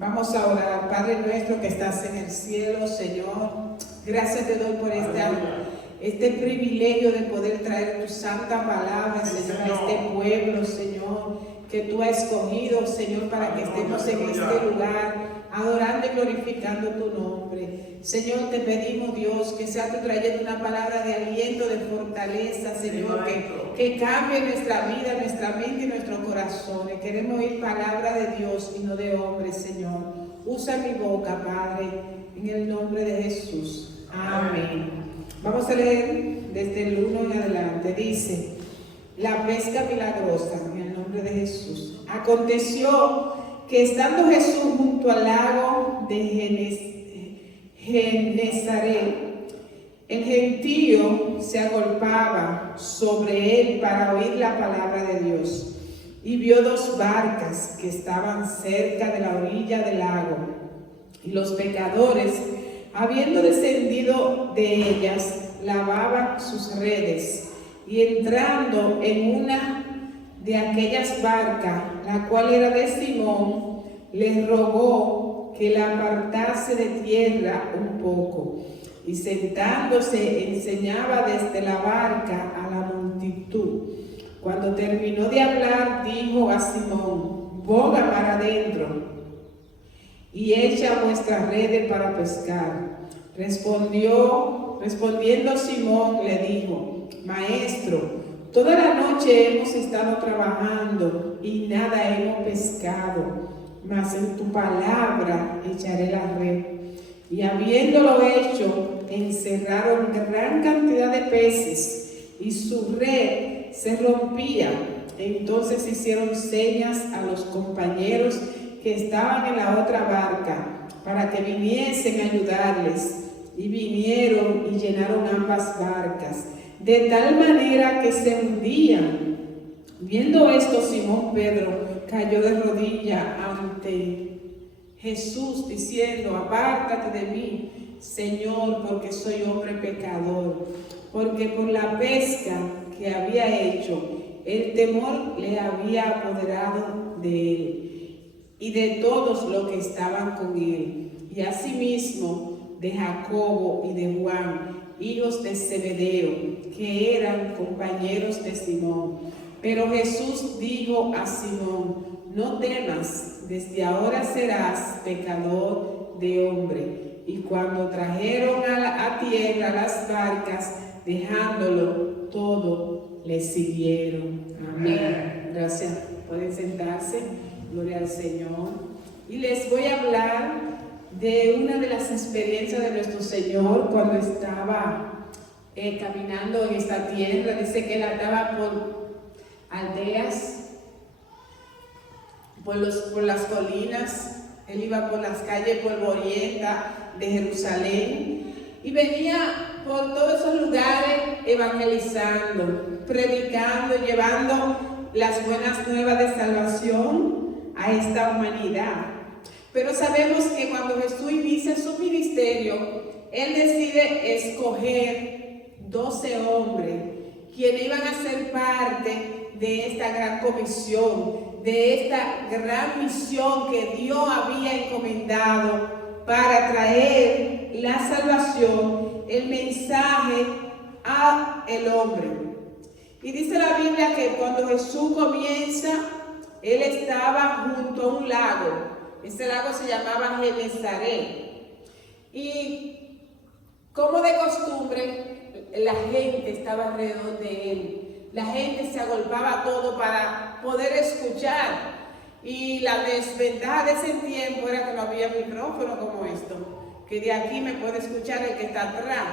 Vamos a orar. Padre nuestro que estás en el cielo, Señor, gracias te doy por este privilegio de poder traer tu santa palabra, Señor, a este pueblo, Señor, que tú has escogido, Señor, para que estemos en este lugar, adorando y glorificando tu nombre. Señor, te pedimos, Dios, que sea tú trayendo una palabra de aliento, de fortaleza, Señor, que cambie nuestra vida, nuestra mente y nuestros corazones. Queremos oír palabra de Dios y no de hombres, Señor. Usa mi boca, Padre, en el nombre de Jesús. Amén. Vamos a leer desde el 1 en adelante. Dice: la pesca milagrosa, en el nombre de Jesús. Aconteció que estando Jesús junto al lago de Genezaret, el gentío se agolpaba sobre él para oír la palabra de Dios, y vio dos barcas que estaban cerca de la orilla del lago, y los pescadores, habiendo descendido de ellas, lavaban sus redes, y entrando en una de aquellas barcas, la cual era de Simón, les rogó que la apartase de tierra un poco, y sentándose enseñaba desde la barca a la multitud. Cuando terminó de hablar, dijo a Simón: boga mar adentro y echa vuestras redes para pescar. Respondiendo Simón le dijo: Maestro, toda la noche hemos estado trabajando y nada hemos pescado, mas en tu palabra echaré la red. Y habiéndolo hecho, encerraron gran cantidad de peces, y su red se rompía. Entonces hicieron señas a los compañeros que estaban en la otra barca, para que viniesen a ayudarles. Y vinieron y llenaron ambas barcas, de tal manera que se hundían. Viendo esto, Simón Pedro cayó de rodillas ante Jesús, diciendo: apártate de mí, Señor, porque soy hombre pecador. Porque por la pesca que había hecho, el temor le había apoderado de él y de todos los que estaban con él, y asimismo de Jacobo y de Juan, hijos de Zebedeo, que eran compañeros de Simón. Pero Jesús dijo a Simón: no temas, desde ahora serás pescador de hombre. Y cuando trajeron a tierra las barcas, dejándolo todo, le siguieron. Amén. Gracias. Pueden sentarse. Gloria al Señor. Y les voy a hablar de una de las experiencias de nuestro Señor cuando estaba caminando en esta tierra. Dice que él andaba por aldeas, por las colinas. Él iba por las calles polvorientas de Jerusalén y venía por todos esos lugares evangelizando, predicando, llevando las buenas nuevas de salvación a esta humanidad. Pero sabemos que cuando Jesús inicia su ministerio, Él decide escoger 12 hombres quienes iban a ser parte de esta gran comisión, de esta gran misión que Dios había encomendado para traer la salvación, el mensaje a el hombre. Y dice la Biblia que cuando Jesús comienza, Él estaba junto a un lago. Ese lago se llamaba Genezaret. Y como de costumbre, la gente estaba alrededor de Él. La gente se agolpaba todo para poder escuchar. Y la desventaja de ese tiempo era que no había micrófono como esto, que de aquí me puede escuchar el que está atrás,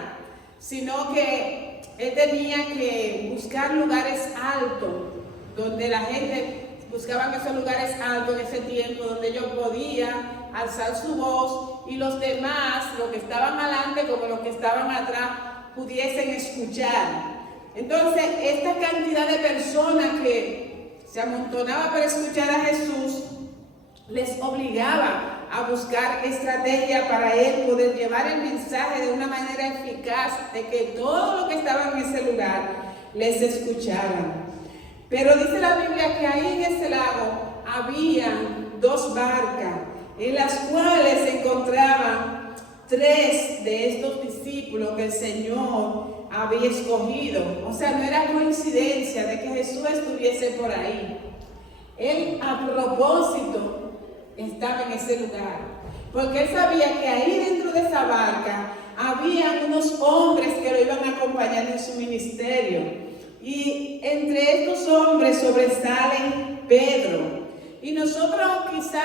sino que él tenía que buscar lugares altos, donde la gente buscaban esos lugares altos en ese tiempo, donde ellos podían alzar su voz y los demás, los que estaban adelante como los que estaban atrás, pudiesen escuchar. Entonces, esta cantidad de personas que se amontonaba para escuchar a Jesús, les obligaba a buscar estrategia para Él poder llevar el mensaje de una manera eficaz, de que todos los que estaban en ese lugar les escucharan. Pero dice la Biblia que ahí en ese lago había 2 barcas en las cuales se encontraban 3 de estos discípulos que el Señor había escogido. O sea, no era coincidencia de que Jesús estuviese por ahí. Él a propósito estaba en ese lugar, porque él sabía que ahí dentro de esa barca había unos hombres que lo iban a acompañar en su ministerio. Y entre estos hombres sobresale Pedro. Y nosotros quizá,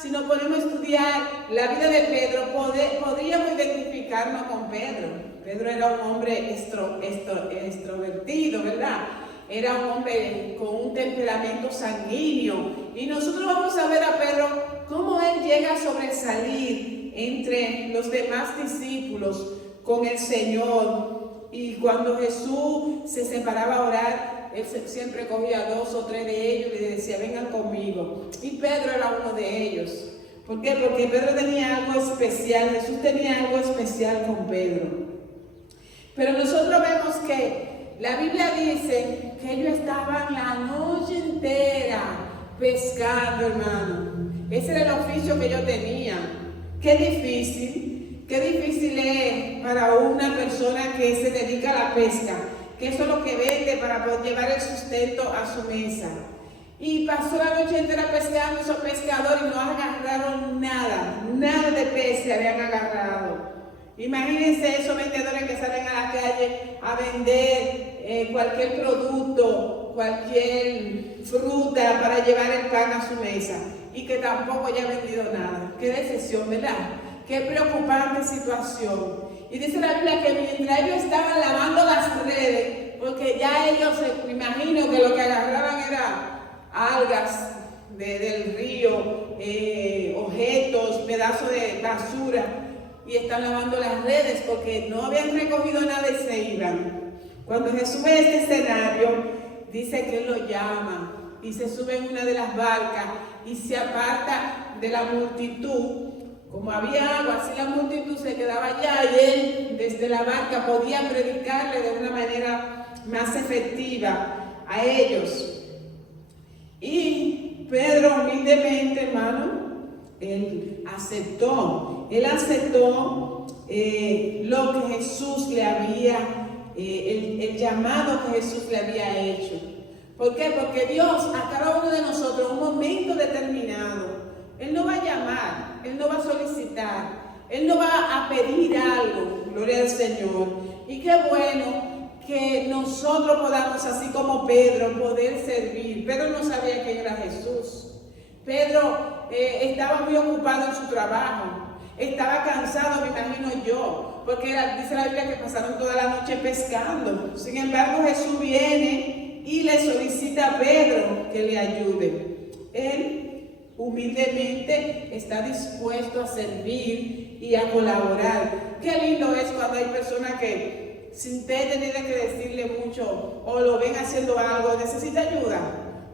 si nos ponemos a estudiar la vida de Pedro, podríamos identificarnos con Pedro. Pedro era un hombre extrovertido, ¿verdad? Era un hombre con un temperamento sanguíneo. Y nosotros vamos a ver a Pedro cómo él llega a sobresalir entre los demás discípulos con el Señor. Y cuando Jesús se separaba a orar, él siempre cogía 2 o 3 de ellos y le decía, vengan conmigo. Y Pedro era uno de ellos. ¿Por qué? Porque Pedro tenía algo especial. Jesús tenía algo especial con Pedro. Pero nosotros vemos que la Biblia dice que ellos estaban la noche entera pescando, hermano. Ese era el oficio que ellos tenían. Qué difícil es para una persona que se dedica a la pesca, que eso es lo que vende para poder llevar el sustento a su mesa. Y pasó la noche entera pescando esos pescadores y no agarraron nada de pez se habían agarrado. Imagínense esos vendedores que salen a la calle a vender cualquier producto, cualquier fruta para llevar el pan a su mesa y que tampoco haya vendido nada. Qué decepción, ¿verdad? Qué preocupante situación. Y dice la Biblia que mientras ellos estaban lavando las redes, porque ya ellos, me imagino que lo que agarraban era algas del río, objetos, pedazos de basura, y están lavando las redes porque no habían recogido nada y se iban. Cuando Jesús ve este escenario, dice que él lo llama y se sube en una de las barcas y se aparta de la multitud. Como había agua, así la multitud se quedaba allá y él desde la barca podía predicarle de una manera más efectiva a ellos. Y Pedro humildemente, hermano, él aceptó lo que Jesús le había, el llamado que Jesús le había hecho. ¿Por qué? Porque Dios a cada uno de nosotros, en un momento determinado, Él no va a llamar, Él no va a solicitar, Él no va a pedir algo, gloria al Señor. Y qué bueno que nosotros podamos, así como Pedro, poder servir. Pedro no sabía quién era Jesús. Pedro estaba muy ocupado en su trabajo, estaba cansado, me imagino yo, porque dice la Biblia que pasaron toda la noche pescando. Sin embargo, Jesús viene y le solicita a Pedro que le ayude. Él humildemente está dispuesto a servir y a colaborar. Qué lindo es cuando hay personas que sin tener que decirle mucho o lo ven haciendo algo, necesita ayuda.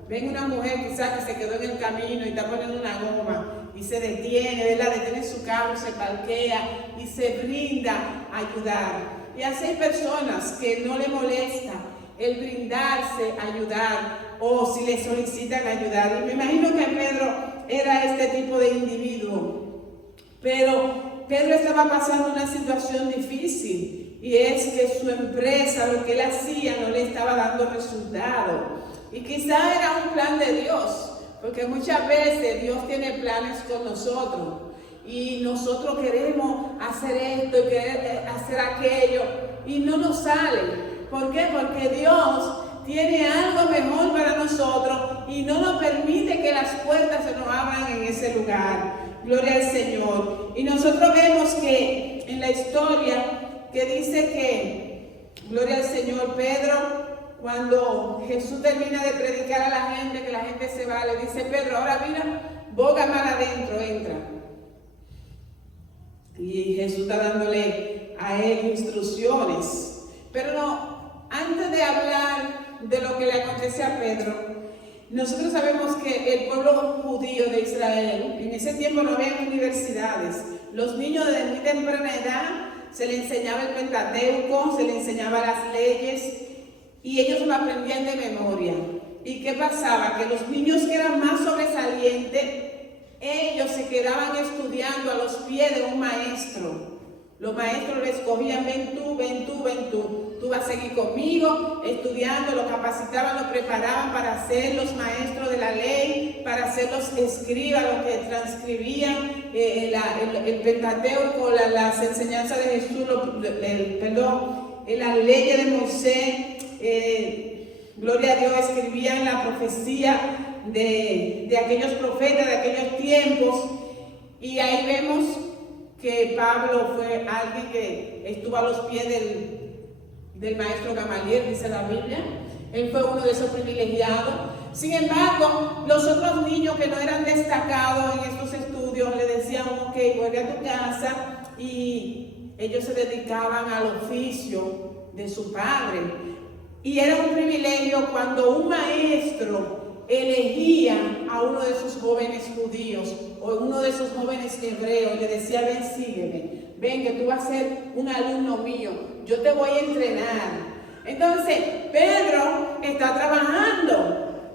Ven una mujer quizás que se quedó en el camino y está poniendo una goma y se detiene, ¿verdad? Detiene su carro, se parquea y se brinda a ayudar. Y así hay personas que no le molesta el brindarse a ayudar o si le solicitan ayudar. Y me imagino que Pedro era este tipo de individuo. Pero Pedro estaba pasando una situación difícil y es que su empresa, lo que él hacía, no le estaba dando resultado. Y quizá era un plan de Dios, porque muchas veces Dios tiene planes con nosotros y nosotros queremos hacer esto y querer hacer aquello y no nos sale. ¿Por qué? Porque Dios tiene algo mejor para nosotros y no nos permite que las puertas se nos abran en ese lugar. Gloria al Señor. Y nosotros vemos que en la historia que dice que, gloria al Señor, Pedro, cuando Jesús termina de predicar a la gente, que la gente se va, le dice, Pedro, ahora mira, boga mal adentro, entra. Y Jesús está dándole a él instrucciones. Pero no, antes de hablar de lo que le acontece a Pedro, nosotros sabemos que el pueblo judío de Israel, en ese tiempo no había universidades. Los niños desde muy temprana edad se les enseñaba el Pentateuco, se les enseñaba las leyes, y ellos lo aprendían de memoria. ¿Y qué pasaba? Que los niños que eran más sobresalientes, ellos se quedaban estudiando a los pies de un maestro. Los maestros les escogían, ven tú, ven tú, ven tú. Tú vas a seguir conmigo, estudiando, los capacitaban, los preparaban para ser los maestros de la ley, para ser los escribas, los que transcribían el Pentateuco, las enseñanzas de Jesús, las leyes de Moisés. Gloria a Dios, escribían la profecía de aquellos profetas, de aquellos tiempos. Y ahí vemos que Pablo fue alguien que estuvo a los pies del maestro Gamaliel, dice la Biblia. Él fue uno de esos privilegiados. Sin embargo, los otros niños que no eran destacados en estos estudios le decían, ok, vuelve a tu casa, y ellos se dedicaban al oficio de su padre. Y era un privilegio cuando un maestro elegía a uno de esos jóvenes judíos o uno de esos jóvenes hebreos y le decía, ven, sígueme, ven que tú vas a ser un alumno mío, yo te voy a entrenar. Entonces, Pedro está trabajando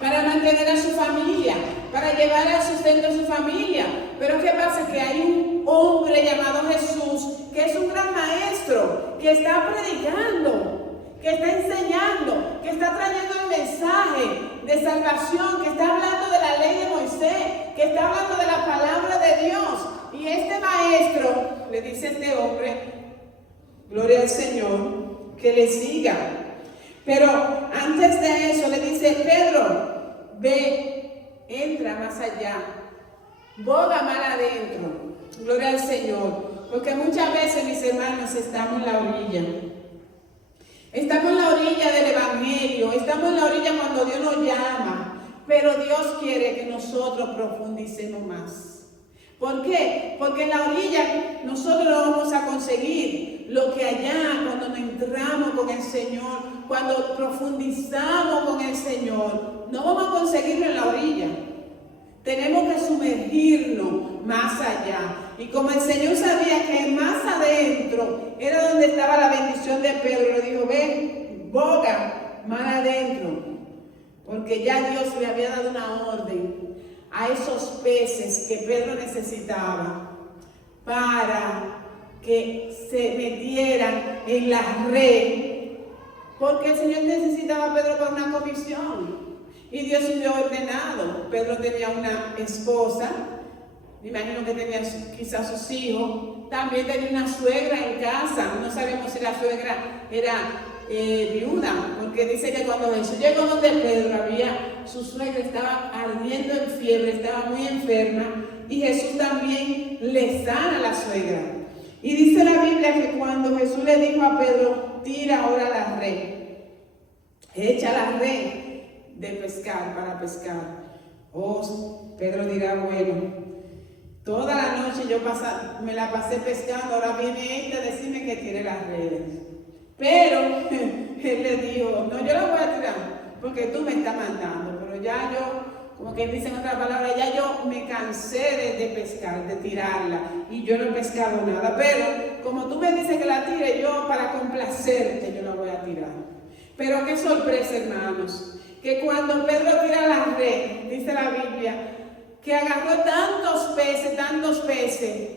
para mantener a su familia, para llevar al sustento de su familia. Pero ¿qué pasa? Que hay un hombre llamado Jesús, que es un gran maestro, que está predicando, que está enseñando, que está trayendo el mensaje de salvación, que está hablando de la ley de Moisés, que está hablando de la palabra de Dios. Y este maestro le dice a este hombre, gloria al Señor, que le siga. Pero antes de eso le dice, Pedro, ve, entra más allá, boga más adentro. Gloria al Señor. Porque muchas veces, mis hermanos, estamos en la orilla. Estamos en la orilla del Evangelio, estamos en la orilla cuando Dios nos llama, pero Dios quiere que nosotros profundicemos más. ¿Por qué? Porque en la orilla nosotros no vamos a conseguir lo que allá, cuando nos entramos con el Señor, cuando profundizamos con el Señor, no vamos a conseguirlo en la orilla. Tenemos que sumergirnos más allá. Y como el Señor sabía que más adentro era donde estaba la bendición de Pedro, le dijo, ven, boga más adentro. Porque ya Dios le había dado una orden a esos peces que Pedro necesitaba para que se metieran en la red. Porque el Señor necesitaba a Pedro para una comisión. Y Dios subió ordenado. Pedro tenía una esposa, me imagino que tenía quizás sus hijos, también tenía una suegra en casa. No sabemos si la suegra era viuda, porque dice que cuando Jesús llegó donde Pedro, su suegra estaba ardiendo en fiebre, estaba muy enferma, y Jesús también le sana a la suegra. Y dice la Biblia que cuando Jesús le dijo a Pedro, tira ahora la red, echa la red de pescar para pescar. Oh, Pedro dirá, bueno, toda la noche yo me la pasé pescando, ahora viene este a decirme que tire las redes. Pero él le dijo, no, yo la voy a tirar porque tú me estás mandando, pero ya yo, como que dice en otras palabras, ya yo me cansé de pescar, de tirarla, y yo no he pescado nada, pero como tú me dices que la tire, yo para complacerte yo la voy a tirar. Pero qué sorpresa, hermanos, que cuando Pedro tira la red, dice la Biblia, que agarró tantos peces,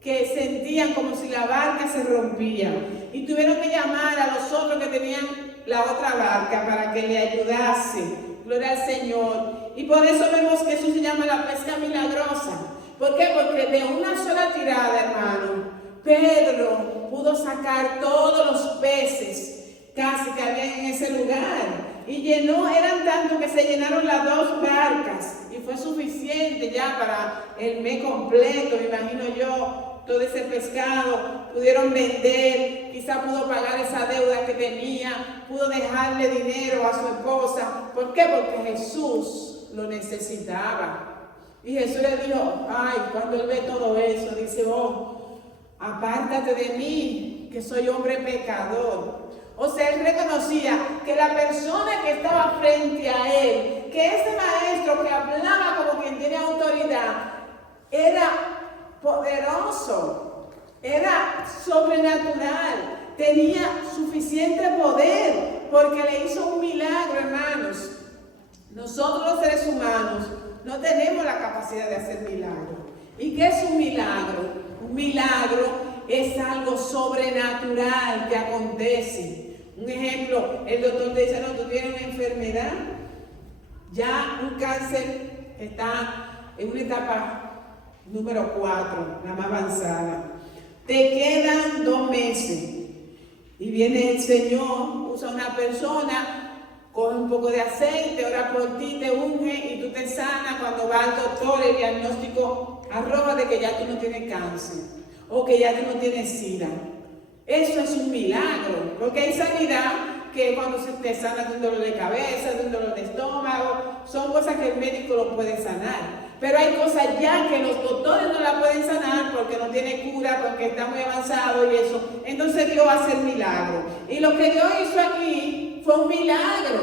que sentían como si la barca se rompía. Y tuvieron que llamar a los otros que tenían la otra barca para que le ayudase. Gloria al Señor. Y por eso vemos que eso se llama la pesca milagrosa. ¿Por qué? Porque de una sola tirada, hermano, Pedro pudo sacar todos los peces casi que había en ese lugar. Y llenó, eran tantos que se llenaron las dos barcas. Y fue suficiente ya para el mes completo, me imagino yo, todo ese pescado. Pudieron vender, quizá pudo pagar esa deuda que tenía, pudo dejarle dinero a su esposa. ¿Por qué? Porque Jesús lo necesitaba. Y Jesús le dijo, ay, cuando él ve todo eso, dice, oh, apártate de mí, que soy hombre pecador. O sea, él reconocía que la persona que estaba frente a él, que ese maestro que hablaba como quien tiene autoridad, era poderoso, era sobrenatural, tenía suficiente poder, porque le hizo un milagro, hermanos. Nosotros los seres humanos no tenemos la capacidad de hacer milagros. ¿Y qué es un milagro? Un milagro es algo sobrenatural que acontece. Un ejemplo, el doctor te dice, no, tú tienes una enfermedad, ya un cáncer está en una etapa número 4, la más avanzada. Te quedan 2 meses. Y viene el Señor, usa una persona, coge un poco de aceite, ora por ti, te unge y tú te sanas. Cuando va al doctor, el diagnóstico arroja de que ya tú no tienes cáncer o que ya tú no tienes SIDA. Eso es un milagro, porque hay sanidad que cuando se te sana de un dolor de cabeza, de un dolor de estómago, son cosas que el médico lo puede sanar. Pero hay cosas ya que los doctores no la pueden sanar porque no tiene cura, porque está muy avanzado y eso. Entonces Dios hace el milagro. Y lo que Dios hizo aquí fue un milagro.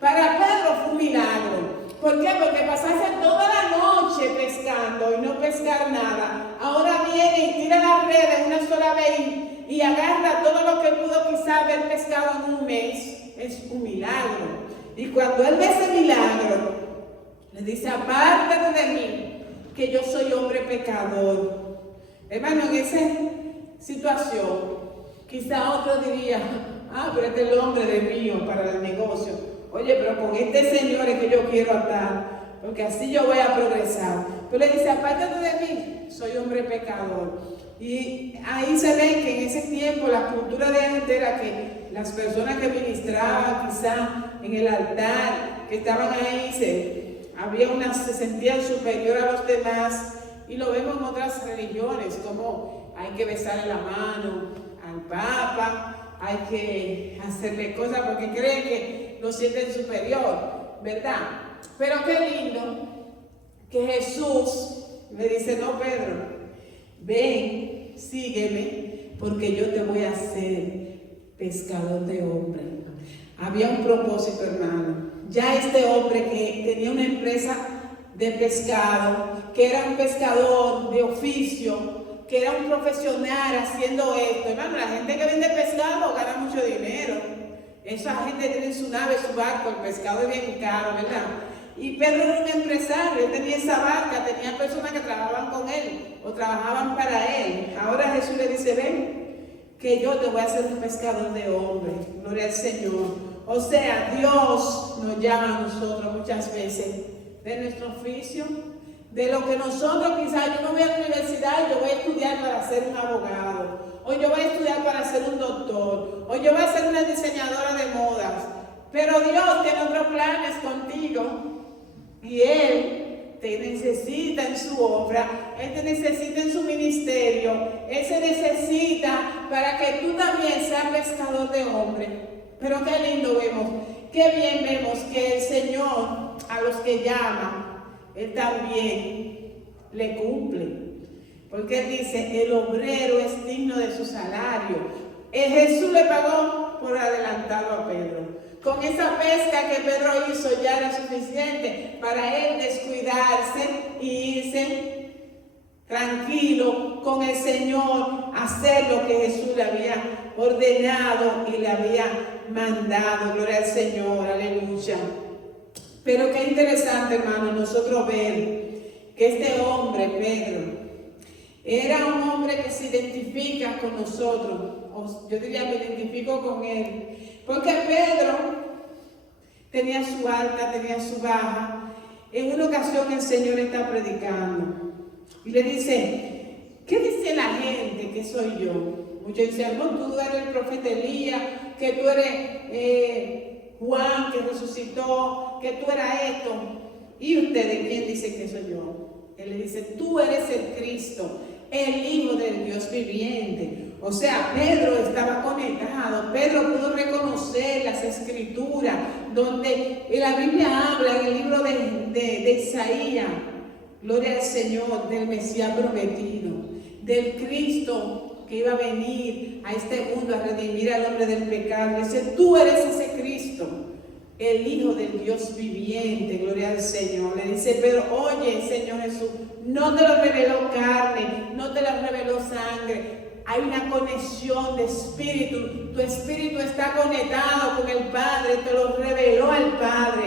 Para Pedro fue un milagro. ¿Por qué? Porque pasarse toda la noche pescando y no pescar nada. Ahora viene y tira las redes una sola vez y agarra todo lo que pudo quizá haber pescado en un mes. Es un milagro. Y cuando él ve ese milagro, le dice, apártate de mí, que yo soy hombre pecador. Hermano, en esa situación, quizá otro diría, pero este es el hombre de mío para el negocio. Oye, pero con este señor es que yo quiero atar, porque así yo voy a progresar. Pero le dice, apártate de mí, soy hombre pecador. Y ahí se ve que en ese tiempo la cultura de antes era que las personas que ministraban quizá en el altar, que estaban ahí, se sentían superior a los demás, y lo vemos en otras religiones, como hay que besarle la mano al Papa, hay que hacerle cosas porque creen que lo sienten superior, ¿verdad? Pero qué lindo que Jesús le dice, no, Pedro, ven, sígueme, porque yo te voy a hacer pescador de hombres. Había un propósito, hermano. Ya este hombre que tenía una empresa de pescado, que era un pescador de oficio, que era un profesional haciendo esto. Hermano, la gente que vende pescado gana mucho dinero. Esa gente tiene su nave, su barco, el pescado es bien caro, ¿verdad? Y Pedro era un empresario, él tenía esa barca, tenía personas que trabajaban con él o trabajaban para él. Ahora Jesús le dice, ven, que yo te voy a hacer un pescador de hombres. Gloria al Señor. O sea, Dios nos llama a nosotros muchas veces de nuestro oficio, de lo que nosotros quizás, yo no voy a la universidad y yo voy a estudiar para ser un abogado, o yo voy a estudiar para ser un doctor, o yo voy a ser una diseñadora de modas, pero Dios tiene otros planes contigo y Él te necesita en su obra, Él te necesita en su ministerio, Él se necesita para que tú también seas pescador de hombres. Pero qué lindo vemos, qué bien vemos que el Señor a los que llama, Él también le cumple. Porque Él dice, el obrero es digno de su salario. Jesús le pagó por adelantado a Pedro. Con esa pesca que Pedro hizo ya era suficiente para él descuidarse y irse tranquilo con el Señor, hacer lo que Jesús le había ordenado y le había mandado. Gloria al Señor, aleluya. Pero qué interesante, hermano, nosotros ver que este hombre, Pedro, era un hombre que se identifica con nosotros, o yo diría que me identifico con él, porque Pedro tenía su alta, tenía su baja. En una ocasión el Señor está predicando y le dice, ¿qué dice la gente que soy yo? Muchos dicen, no, tú eres el profeta Elías, que tú eres Juan que resucitó, que tú eras esto. ¿Y ustedes quién dice que soy yo? Él le dice, tú eres el Cristo, el Hijo del Dios viviente. O sea, Pedro estaba conectado. Pedro pudo reconocer las escrituras donde la Biblia habla en el libro de Isaías. Gloria al Señor, del Mesías prometido, del Cristo que iba a venir a este mundo a redimir al hombre del pecado. Dice, tú eres ese Cristo, el Hijo del Dios viviente. Gloria al Señor. Le dice Pedro, oye, Señor Jesús, no te lo reveló carne, no te lo reveló sangre. Hay una conexión de espíritu. Tu espíritu está conectado con el Padre, te lo reveló al Padre.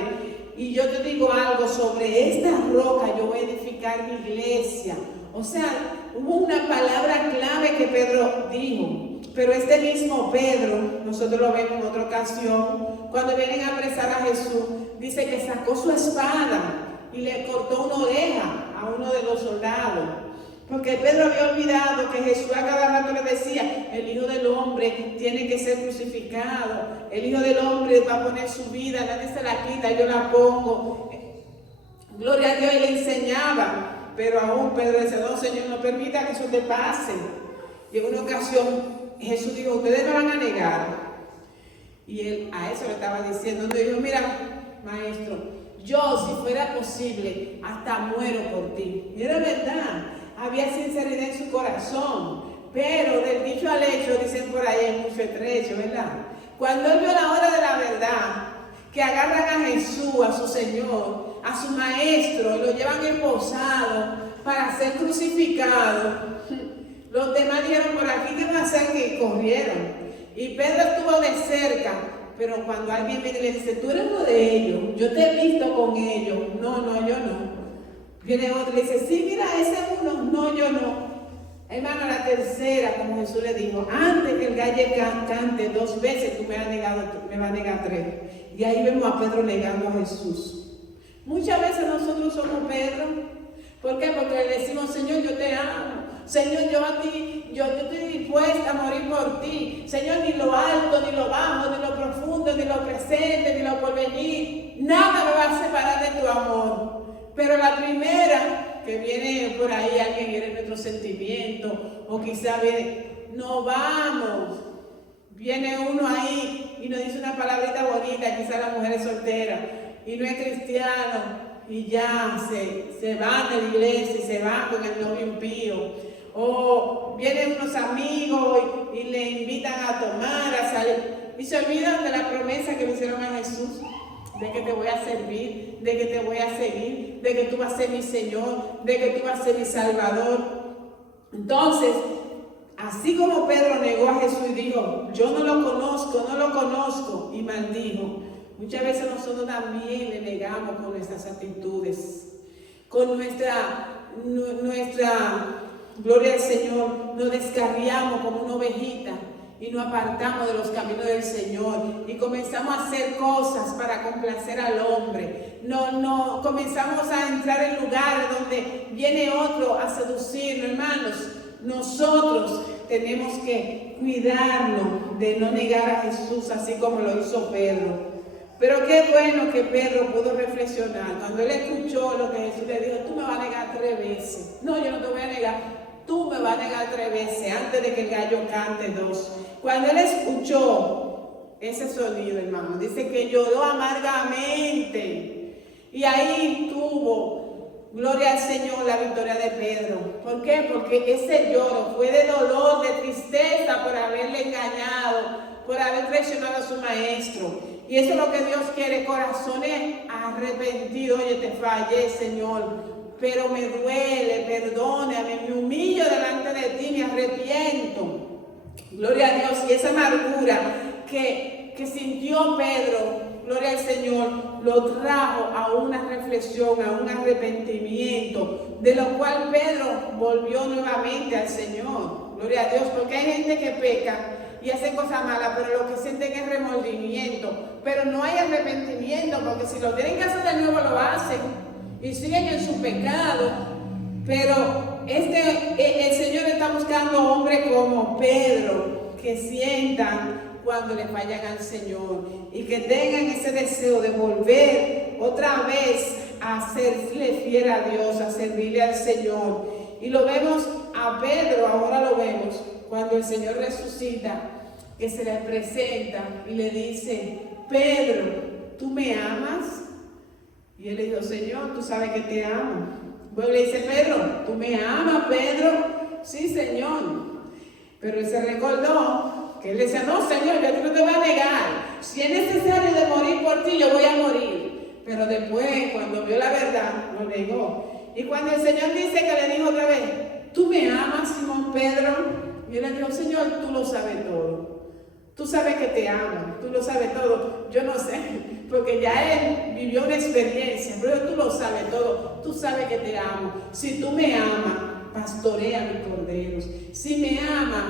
y yo te digo algo, sobre esta roca yo voy a edificar mi iglesia. O sea, hubo una palabra clave que Pedro dijo, pero este mismo Pedro, nosotros lo vemos en otra ocasión, cuando vienen a apresar a Jesús, dice que sacó su espada y le cortó una oreja a uno de los soldados. Porque Pedro había olvidado que Jesús a cada rato le decía, el Hijo del Hombre tiene que ser crucificado, el Hijo del Hombre va a poner su vida, nadie se la quita, yo la pongo. Gloria a Dios, y le enseñaba. Pero aún Pedro decía, no, Señor, no permita que eso te pase. Y en una ocasión Jesús dijo, ustedes me van a negar. Y él a eso le estaba diciendo, le dijo, mira, maestro, yo si fuera posible, hasta muero por ti. Y era verdad, había sinceridad en su corazón. Pero del dicho al hecho, dicen por ahí, hay mucho estrecho, ¿verdad? Cuando él vio la hora de la verdad, que agarran a Jesús, a su Señor, a su Maestro, y lo llevan esposado para ser crucificado, los demás dijeron, por aquí qué va a hacer, que corrieron. Y Pedro estuvo de cerca, pero cuando alguien viene y le dice, tú eres uno de ellos, yo te he visto con ellos, no, yo no. Viene otro y le dice, sí, mira, ese es uno, no, yo no. Hermano, la tercera, como Jesús le dijo, antes que el gallo cante 2 veces, tú me vas a negar 3. Y ahí vemos a Pedro negando a Jesús. Muchas veces nosotros somos Pedro. ¿Por qué? Porque le decimos, Señor, yo te amo. Señor, yo a ti, yo estoy dispuesta a morir por ti. Señor, ni lo alto, ni lo bajo, ni lo profundo, ni lo presente, ni lo porvenir, nada me va a separar de tu amor. Pero la primera que viene por ahí, alguien viene nuestro sentimiento, o quizá viene, no vamos. Viene uno ahí y nos dice una palabrita bonita, quizá la mujer es soltera y no es cristiano, y ya se van de la iglesia y se van con el novio impío. O vienen unos amigos y le invitan a tomar, a salir, y se olvidan de la promesa que le hicieron a Jesús, de que te voy a servir, de que te voy a seguir, de que tú vas a ser mi Señor, de que tú vas a ser mi Salvador. Entonces, así como Pedro negó a Jesús y dijo, yo no lo conozco, y maldijo, muchas veces nosotros también le negamos con nuestras actitudes, con nuestra gloria al Señor, nos descarriamos como una ovejita y nos apartamos de los caminos del Señor y comenzamos a hacer cosas para complacer al hombre. No comenzamos a entrar en lugares donde viene otro a seducirnos, hermanos. Nosotros tenemos que cuidarnos de no negar a Jesús así como lo hizo Pedro. Pero qué bueno que Pedro pudo reflexionar. Cuando él escuchó lo que Jesús le dijo, tú me vas a negar 3 veces. No, yo no te voy a negar. Tú me vas a negar 3 veces antes de que el gallo cante 2. Cuando él escuchó ese sonido, hermano, dice que lloró amargamente. Y ahí tuvo, gloria al Señor, la victoria de Pedro. ¿Por qué? Porque ese lloro fue de dolor, de tristeza por haberle engañado, por haber traicionado a su maestro. Y eso es lo que Dios quiere, corazones arrepentidos. Oye, te fallé, Señor, pero me duele, perdóname, me humillo delante de ti, me arrepiento. Gloria a Dios. Y esa amargura que sintió Pedro, gloria al Señor, lo trajo a una reflexión, a un arrepentimiento, de lo cual Pedro volvió nuevamente al Señor. Gloria a Dios, porque hay gente que peca y hacen cosas malas, pero lo que sienten es remordimiento. Pero no hay arrepentimiento, porque si lo tienen que hacer de nuevo, lo hacen y siguen en su pecado. Pero el Señor está buscando hombres como Pedro, que sientan cuando le fallan al Señor y que tengan ese deseo de volver otra vez a serle fiel a Dios, a servirle al Señor. Y lo vemos a Pedro, ahora lo vemos, cuando el Señor resucita, que se le presenta y le dice, Pedro, ¿tú me amas? Y él le dijo, Señor, tú sabes que te amo. Bueno, le dice, Pedro, ¿tú me amas, Pedro? Sí, Señor. Pero él se recordó que él decía, no, Señor, yo no te voy a negar. Si es necesario de morir por ti, yo voy a morir. Pero después, cuando vio la verdad, lo negó. Y cuando el Señor dice que le dijo otra vez, ¿tú me amas, Simón Pedro? Y él le dijo, Señor, tú lo sabes todo. Tú sabes que te amo, tú lo sabes todo. Yo no sé, porque ya él vivió una experiencia, pero tú lo sabes todo. Tú sabes que te amo. Si tú me amas, pastorea mis corderos. Si me amas,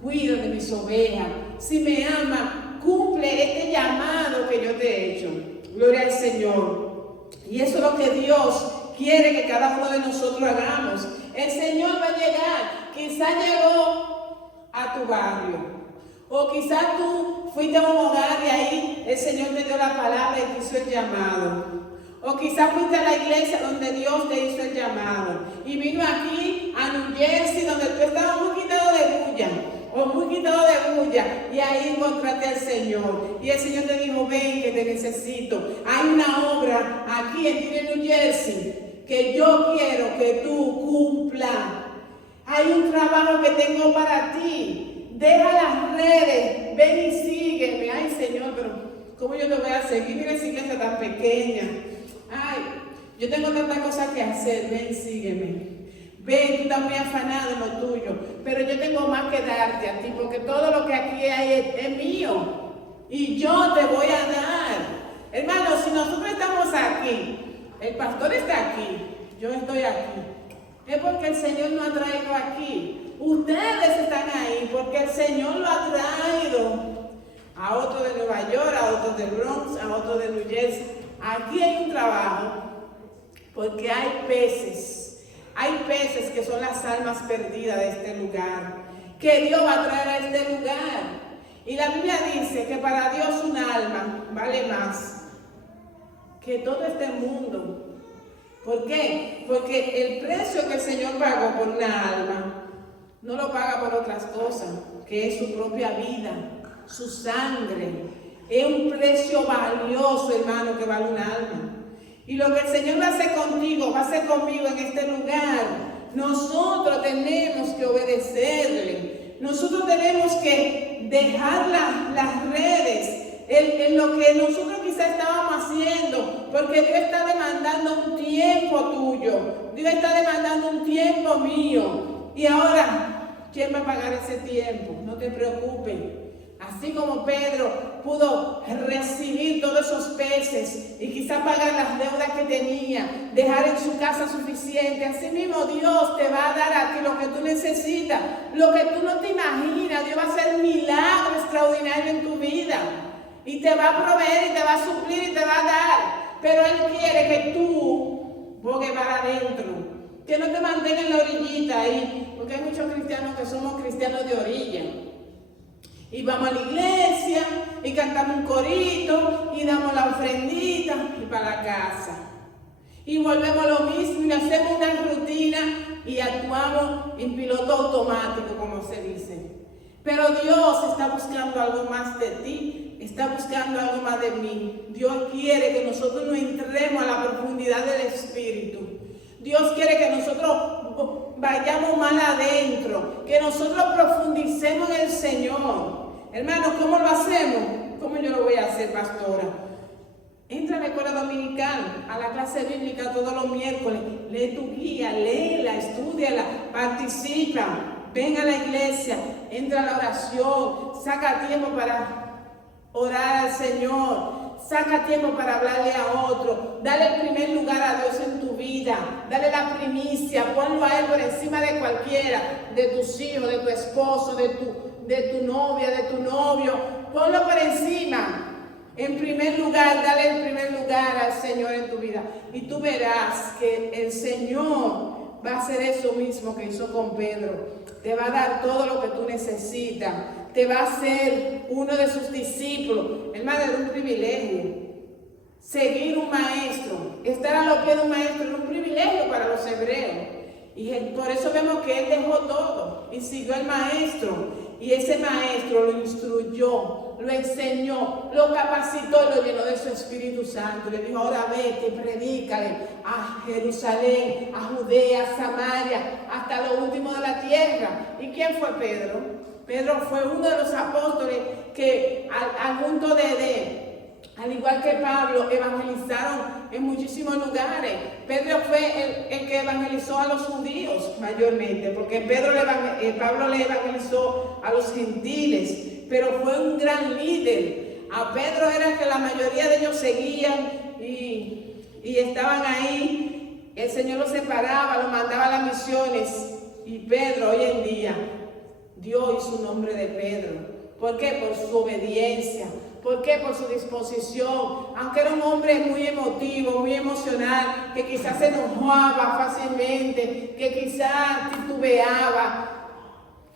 cuida de mis ovejas. Si me amas, cumple este llamado que yo te he hecho. Gloria al Señor. Y eso es lo que Dios quiere que cada uno de nosotros hagamos. El Señor va a llegar. Quizás llegó a tu barrio. O quizás tú fuiste a un hogar y ahí el Señor te dio la palabra y te hizo el llamado. O quizás fuiste a la iglesia donde Dios te hizo el llamado. Y vino aquí a New Jersey donde tú estabas muy quitado de bulla. O muy quitado de bulla. Y ahí encontraste al Señor. Y el Señor te dijo, ven que te necesito. Hay una obra aquí en New Jersey que yo quiero que tú cumplas. Hay un trabajo que tengo para ti. Deja las redes, ven y sígueme. Ay, Señor, pero ¿cómo yo te voy a seguir? Mira esa iglesia tan pequeña. Ay, yo tengo tantas cosas que hacer. Ven, sígueme. Ven, tú estás muy afanado en lo tuyo. Pero yo tengo más que darte a ti, porque todo lo que aquí hay es mío. Y yo te voy a dar. Hermanos, si nosotros estamos aquí, el pastor está aquí, yo estoy aquí, es porque el Señor nos ha traído aquí. Ustedes están ahí porque el Señor lo ha traído a otro de Nueva York, a otro del Bronx, a otro de New Jersey. Aquí hay un trabajo porque hay peces que son las almas perdidas de este lugar, que Dios va a traer a este lugar. Y la Biblia dice que para Dios un alma vale más que todo este mundo. ¿Por qué? Porque el precio que el Señor pagó por una alma no lo paga por otras cosas, que es su propia vida, su sangre. Es un precio valioso, hermano, que vale un alma. Y lo que el Señor va a hacer contigo, va a hacer conmigo en este lugar. Nosotros tenemos que obedecerle. Nosotros tenemos que dejar las redes en lo que nosotros quizás estábamos haciendo, porque Dios está demandando un tiempo tuyo. Dios está demandando un tiempo mío. Y ahora, ¿quién va a pagar ese tiempo? No te preocupes. Así como Pedro pudo recibir todos esos peces y quizás pagar las deudas que tenía, dejar en su casa suficiente, así mismo Dios te va a dar a ti lo que tú necesitas, lo que tú no te imaginas. Dios va a hacer un milagro extraordinario en tu vida y te va a proveer y te va a suplir y te va a dar. Pero Él quiere que tú bogues para adentro, que no te mantenga en la orillita ahí, porque hay muchos cristianos que somos cristianos de orilla. Y vamos a la iglesia, y cantamos un corito, y damos la ofrendita, y para la casa. Y volvemos a lo mismo, y hacemos una rutina, y actuamos en piloto automático, como se dice. Pero Dios está buscando algo más de ti, está buscando algo más de mí. Dios quiere que nosotros nos entremos a la profundidad del Espíritu. Dios quiere que nosotros vayamos más adentro, que nosotros profundicemos en el Señor. Hermanos, ¿cómo lo hacemos? ¿Cómo yo lo voy a hacer, pastora? Entra a la escuela dominical, a la clase bíblica todos los miércoles. Lee tu guía, léela, estúdiala, participa. Ven a la iglesia, entra a la oración, saca tiempo para orar al Señor. Saca tiempo para hablarle a otro. Dale el primer lugar a Dios en tu vida. Dale la primicia. Ponlo a Él por encima de cualquiera. De tus hijos, de tu esposo, de tu novia, de tu novio. Ponlo por encima. En primer lugar, dale el primer lugar al Señor en tu vida. Y tú verás que el Señor va a hacer eso mismo que hizo con Pedro. Te va a dar todo lo que tú necesitas. Te va a hacer uno de sus discípulos. Hermano, era un privilegio. Seguir un maestro, estar a los pies de un maestro, era un privilegio para los hebreos. Y por eso vemos que él dejó todo y siguió al maestro. Y ese maestro lo instruyó, lo enseñó, lo capacitó y lo llenó de su Espíritu Santo. Le dijo, ahora vete y predícale a Jerusalén, a Judea, a Samaria, hasta lo último de la tierra. ¿Y quién fue Pedro? Pedro fue uno de los apóstoles que al igual que Pablo, evangelizaron en muchísimos lugares. Pedro fue el que evangelizó a los judíos mayormente, porque Pablo le evangelizó a los gentiles. pero fue un gran líder. A Pedro era que la mayoría de ellos seguían y estaban ahí. El Señor los separaba, los mandaba a las misiones. Y Pedro hoy en día, Dios hizo un nombre de Pedro. ¿Por qué? Por su obediencia. ¿Por qué? Por su disposición. Aunque era un hombre muy emotivo, muy emocional, que quizás se enojaba fácilmente, que quizás titubeaba.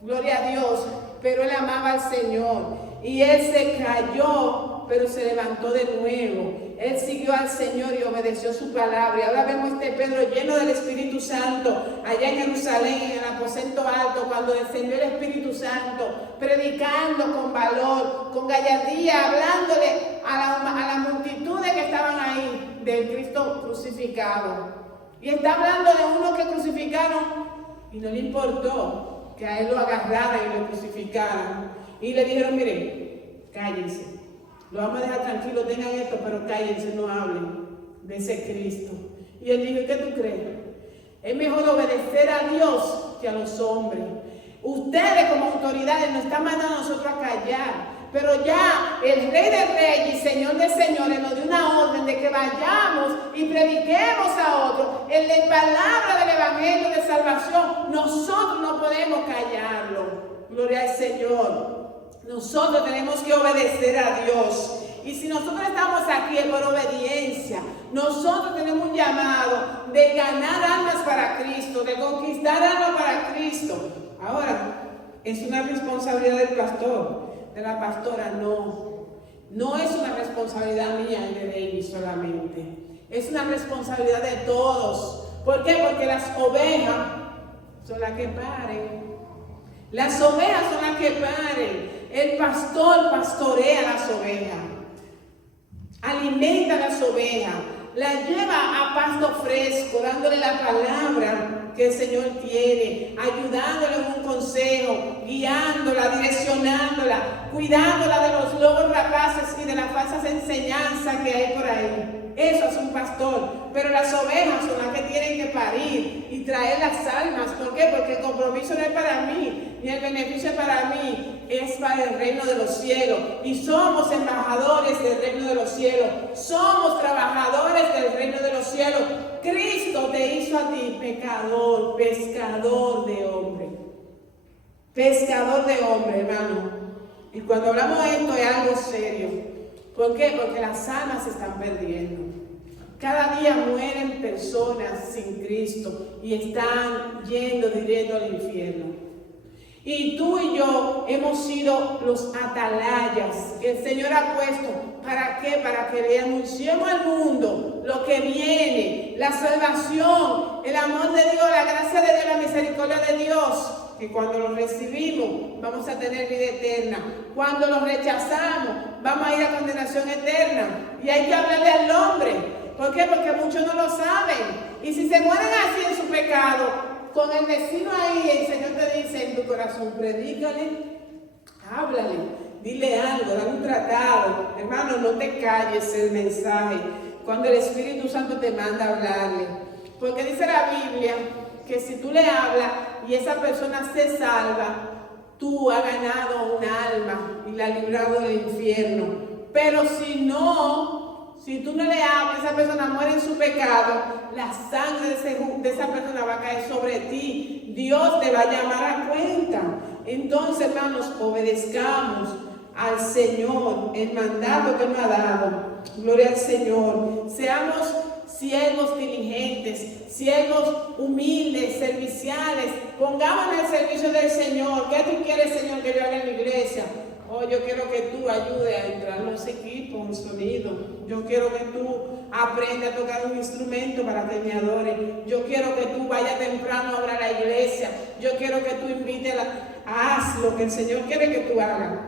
Gloria a Dios. Pero él amaba al Señor. Y él se cayó, pero se levantó de nuevo. Él siguió al Señor y obedeció su palabra. Y ahora vemos este Pedro lleno del Espíritu Santo, allá en Jerusalén, en el aposento alto, cuando descendió el Espíritu Santo, predicando con valor, con gallardía, hablándole a la multitud de que estaban ahí, del Cristo crucificado. Y está hablando de uno que crucificaron y no le importó que a él lo agarraran y lo crucificaran. Y le dijeron, miren, cállense. Lo vamos a dejar tranquilo, tengan esto, pero cállense, no hablen de ese Cristo. Y él dijo, ¿qué tú crees? Es mejor obedecer a Dios que a los hombres. Ustedes como autoridades nos están mandando a nosotros a callar. Pero ya el Rey de Reyes y Señor de Señores nos dio una orden de que vayamos y prediquemos a otros en la palabra del Evangelio de salvación. Nosotros no podemos callarlo. Gloria al Señor. Nosotros tenemos que obedecer a Dios. Y si nosotros estamos aquí es por obediencia. Nosotros tenemos un llamado de ganar almas para Cristo, de conquistar almas para Cristo. Ahora, es una responsabilidad del pastor, de la pastora, no. No es una responsabilidad mía y de David solamente. Es una responsabilidad de todos. ¿Por qué? Porque las ovejas son las que paren. Las ovejas son las que paren. El pastor pastorea las ovejas, alimenta las ovejas, las lleva a pasto fresco, dándole la palabra que el Señor tiene, ayudándola en un consejo, guiándola, direccionándola, cuidándola de los lobos rapaces y de las falsas enseñanzas que hay por ahí. Eso es un pastor. Pero las ovejas son las que tienen que parir y traer las almas. ¿Por qué? Porque el compromiso no es para mí, ni el beneficio es para mí, es para el reino de los cielos. Y somos embajadores del reino de los cielos. Somos trabajadores del reino de los cielos. Cristo te hizo a ti pecador, pescador de hombre. Pescador de hombre, hermano. Y cuando hablamos de esto es algo serio. ¿Por qué? Porque las almas se están perdiendo. Cada día mueren personas sin Cristo y están yendo directo al infierno. Y tú y yo hemos sido los atalayas que el Señor ha puesto. ¿Para qué? Para que le anunciemos al mundo lo que viene, la salvación, el amor de Dios, la gracia de Dios, la misericordia de Dios. Que cuando lo recibimos vamos a tener vida eterna. Cuando lo rechazamos vamos a ir a condenación eterna. Y hay que hablarle al hombre. ¿Por qué? Porque muchos no lo saben. Y si se mueren así en su pecado, con el vecino ahí, el Señor te dice en tu corazón, predícale, háblale, dile algo, dale un tratado. Hermano, no te calles el mensaje cuando el Espíritu Santo te manda a hablarle. Porque dice la Biblia que si tú le hablas y esa persona se salva, tú has ganado un alma y la has librado del infierno. Pero si no, si tú no le hablas, esa persona muere en su pecado, la sangre de esa persona va a caer sobre ti. Dios te va a llamar a cuenta. Entonces, hermanos, obedezcamos al Señor, el mandato que nos ha dado. Gloria al Señor. Seamos siervos diligentes, siervos humildes, serviciales. Pongámonos al servicio del Señor. ¿Qué tú quieres, Señor, que yo haga en la iglesia? Oh, yo quiero que tú ayudes a entrar en los equipos, en sonido. Yo quiero que tú aprendas a tocar un instrumento para que me adore. Yo quiero que tú vayas temprano a orar a la iglesia. Yo quiero que tú invites haz lo que el Señor quiere que tú hagas.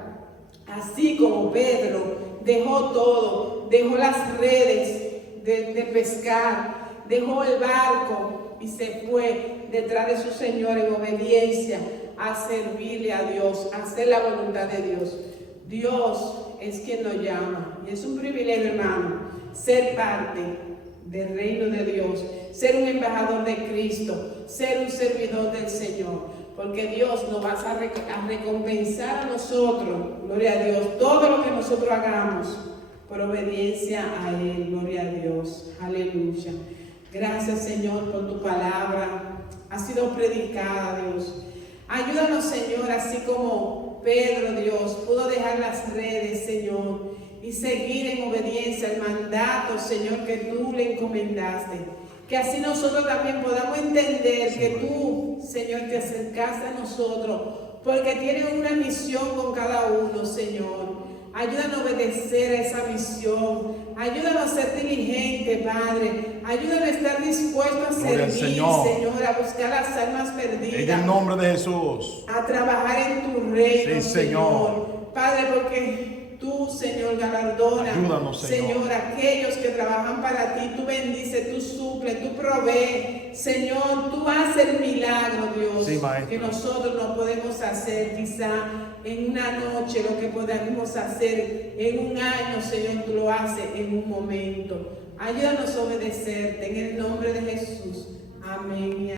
Así como Pedro dejó todo, dejó las redes de pescar, dejó el barco y se fue detrás de su Señor en obediencia a servirle a Dios, a hacer la voluntad de Dios. Dios es quien nos llama y es un privilegio, hermano, ser parte del reino de Dios, ser un embajador de Cristo, ser un servidor del Señor. porque Dios nos va a recompensar a nosotros, gloria a Dios, todo lo que nosotros hagamos por obediencia a Él, gloria a Dios, aleluya. Gracias, Señor, por tu palabra, ha sido predicada, Dios. Ayúdanos, Señor, así como Pedro, Dios, pudo dejar las redes, Señor, y seguir en obediencia al mandato, Señor, que tú le encomendaste. Que así nosotros también podamos entender que tú, Señor, te acercaste a nosotros, porque tienes una misión con cada uno, Señor. Ayúdanos a obedecer a esa misión. Ayúdanos a ser diligentes, Padre. Ayúdanos a estar dispuestos a servir, Señor, a buscar las almas perdidas. En el nombre de Jesús. A trabajar en tu reino, sí, Señor. Padre, porque tú, Señor, galardona, ayúdanos, Señor, aquellos que trabajan para ti. Tú bendices, tú suples, tú provees. Señor, tú haces el milagro, Dios, sí, que nosotros no podemos hacer quizá en una noche, lo que podemos hacer en un año, Señor, tú lo haces en un momento. Ayúdanos a obedecerte en el nombre de Jesús. Amén.